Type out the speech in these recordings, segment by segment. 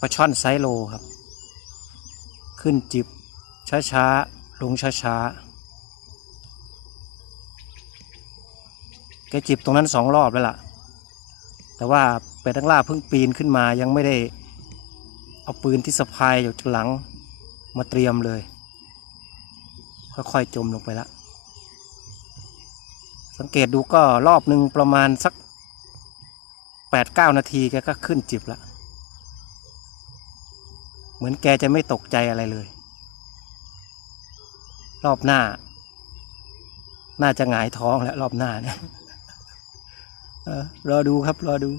ปลาช่อนไซโลครับ ขึ้นจิบ ช้าๆ ลงช้าๆ แกจิบตรงนั้นสองรอบแล้วล่ะ แต่ว่าเป็ดนักล่าเพิ่งปีนขึ้นมายังไม่ได้เอาปืนที่สะพายอยู่หลังมาเตรียมเลย ค่อยๆ จมลงไปละสังเกตดูก็รอบหนึ่งประมาณสักแปดเก้านาทีแกก็ขึ้นจิบละ เหมือนแกจะไม่ตกใจอะไรเลย รอบหน้า น่าจะหงายท้องแล้วรอบหน้าเนี่ยรอดูครับ รอดู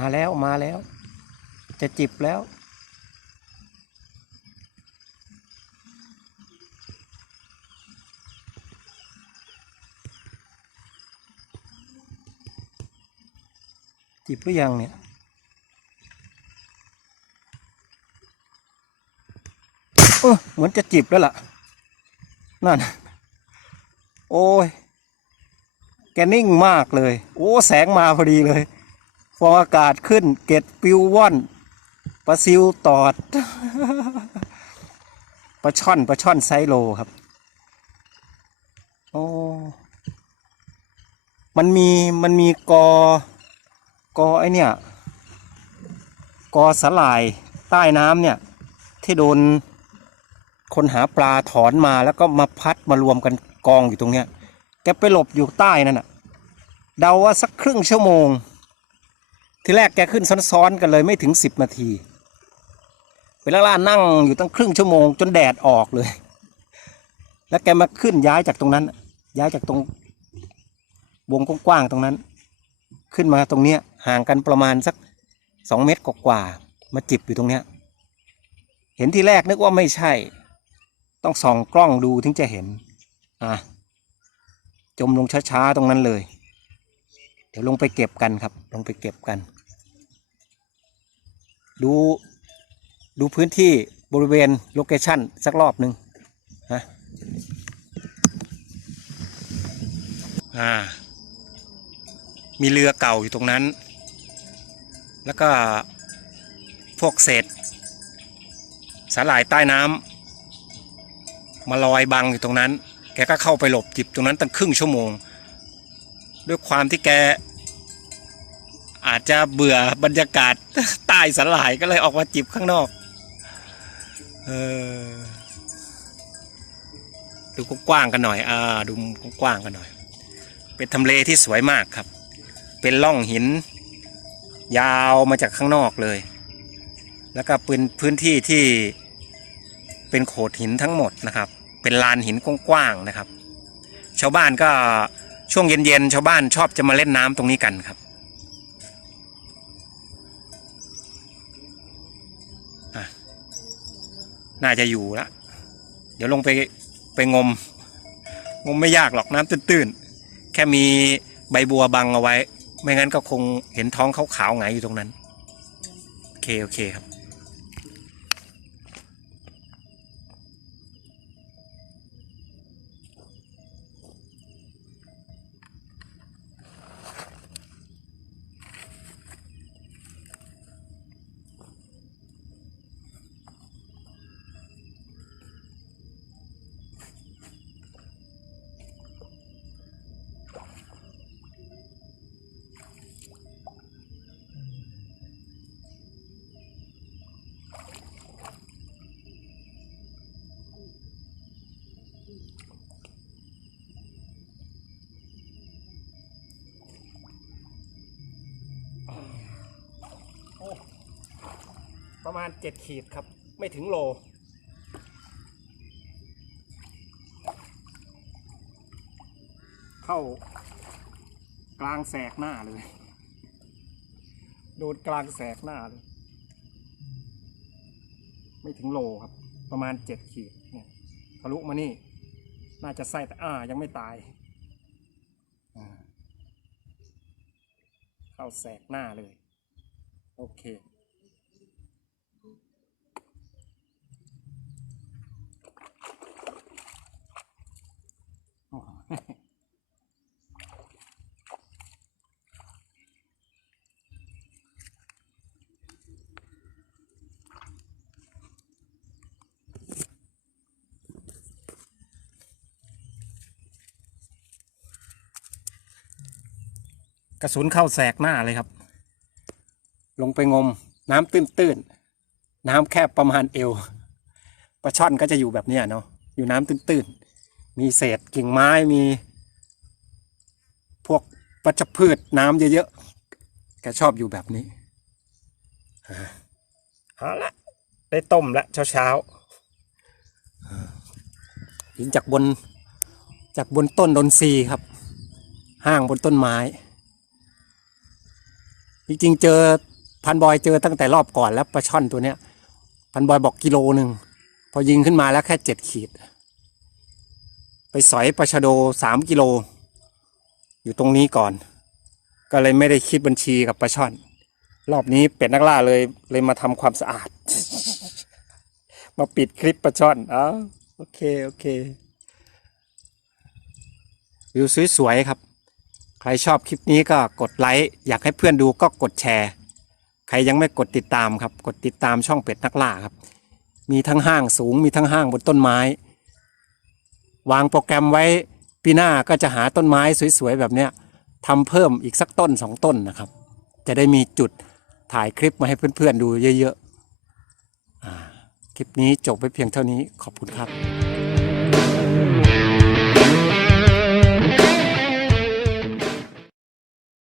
มาแล้วมาแล้ว จะจิบแล้ว จิบหรือยังเนี่ยเออเหมือนจะจิบแล้วล่ะ นั่น โอ้ย แกนิ่งมากเลย โอ้ แสงมาพอดีเลย ฟองอากาศขึ้น เกตปิวว่อนปลาซิวตอดปลาช่อนปลาช่อนไซโลครับ โอ้ มันมีมันมีกอกอไอเนี่ยกอสลายใต้น้ำเนี่ย ที่โดนคนหาปลาถอนมาแล้วก็มาพัดมารวมกันกองอยู่ตรงเนี้ย แกไปหลบอยู่ใต้นั่นน่ะเดาว่าสักครึ่งชั่วโมง ทีแรกแกขึ้นซ้อนๆกันเลยไม่ถึงสิบนาทีเป็นล่าๆนั่งอยู่ตั้งครึ่งชั่วโมง จนแดดออกเลย แล้วแกมาขึ้นย้ายจากตรงนั้น ย้ายจากตรง วงกว้างๆตรงนั้น ขึ้นมาตรงเนี้ยห่างกันประมาณสักสองเมตรกว่าๆมาจิบอยู่ตรงเนี้ย เห็นทีแรกนึกว่าไม่ใช่ ต้องส่องกล้องดูถึงจะเห็นอะจมลงช้าๆตรงนั้นเลย เดี๋ยวลงไปเก็บกันครับ ลงไปเก็บกัน ดูดูพื้นที่บริเวณโลเคชั่นสักรอบหนึ่งฮะอ่า มีเรือเก่าอยู่ตรงนั้น แล้วก็พวกเศษสาหร่ายใต้น้ำมาลอยบังอยู่ตรงนั้น แกก็เข้าไปหลบจิบตรงนั้นตั้งครึ่งชั่วโมง ด้วยความที่แก อาจจะเบื่อบรรยากาศใต้สาหร่ายก็เลยออกมาจิบข้างนอก เออดูกว้างกันหน่อย อ่า ดูกว้างกันหน่อย เป็นทำเลที่สวยมากครับ เป็นร่องหิน ยาวมาจากข้างนอกเลย แล้วก็เป็นพื้นที่ที่เป็นโขดหินทั้งหมดนะครับ เป็นลานหินกว้างๆนะครับ ชาวบ้านก็ ช่วงเย็นๆชาวบ้านชอบจะมาเล่นน้ำตรงนี้กันครับน่าจะอยู่ละเดี๋ยวลงไปไปงม งมไม่ยากหรอกน้ำตื้นๆ แค่มีใบบัวบังเอาไว้ ไม่งั้นก็คงเห็นท้องขาวๆไงอยู่ตรงนั้น โอเค โอเคครับ ประมาณเจ็ดขีดครับ ไม่ถึงโล เข้ากลางแสกหน้าเลย โดนกลางแสกหน้าเลย ไม่ถึงโลครับ ประมาณเจ็ดขีดเนี่ยทะลุมานี่ น่าจะไส้แต่อ่ายังไม่ตายเข้าแสกหน้าเลย โอเค โอ้โห กระสุนเข้าแสกหน้าเลยครับ ลงไปงม น้ำตื้นๆ น้ำแคบประมาณเอวปลาช่อนก็จะอยู่แบบเนี้ยเนาะอยู่น้ำตื้นๆ มีเศษกิ่งไม้มี พวกปัจพืชน้ำเยอะๆแกชอบอยู่แบบนี้อ่าเอาละได้ต้มละเช้าๆยิงจากบนจากบนต้นดนซีครับ ห้างบนต้นไม้ จริงๆเจอพันบอยเจอตั้งแต่รอบก่อนแล้วปลาช่อนตัวเนี้ย พันบอยบอกกิโลหนึ่งพอยิงขึ้นมาแล้วแค่เจ็ดขีด ไปสอยปลาชะโดสามกิโล อยู่ตรงนี้ก่อน ก็เลยไม่ได้คิดบัญชีกับปลาช่อน รอบนี้เป็ดนักล่าเลยเลยมาทำความสะอาด มาปิดคลิปปลาช่อนอ้าวโอเค โอเค วิวสวยๆครับ ใครชอบคลิปนี้ก็กดไลค์อยากให้เพื่อนดูก็กดแชร์ ใครยังไม่กดติดตามครับ กดติดตามช่องเป็ดนักล่าครับ มีทั้งห้างสูงมีทั้งห้างบนต้นไม้ วางโปรแกรมไว้ปีหน้าก็จะหาต้นไม้สวยๆแบบเนี้ยทำเพิ่มอีกสักต้นสองต้นนะครับ จะได้มีจุดถ่ายคลิปมาให้เพื่อนๆดูเยอะๆอคลิปนี้จบไปเพียงเท่านี้ขอบคุณครับ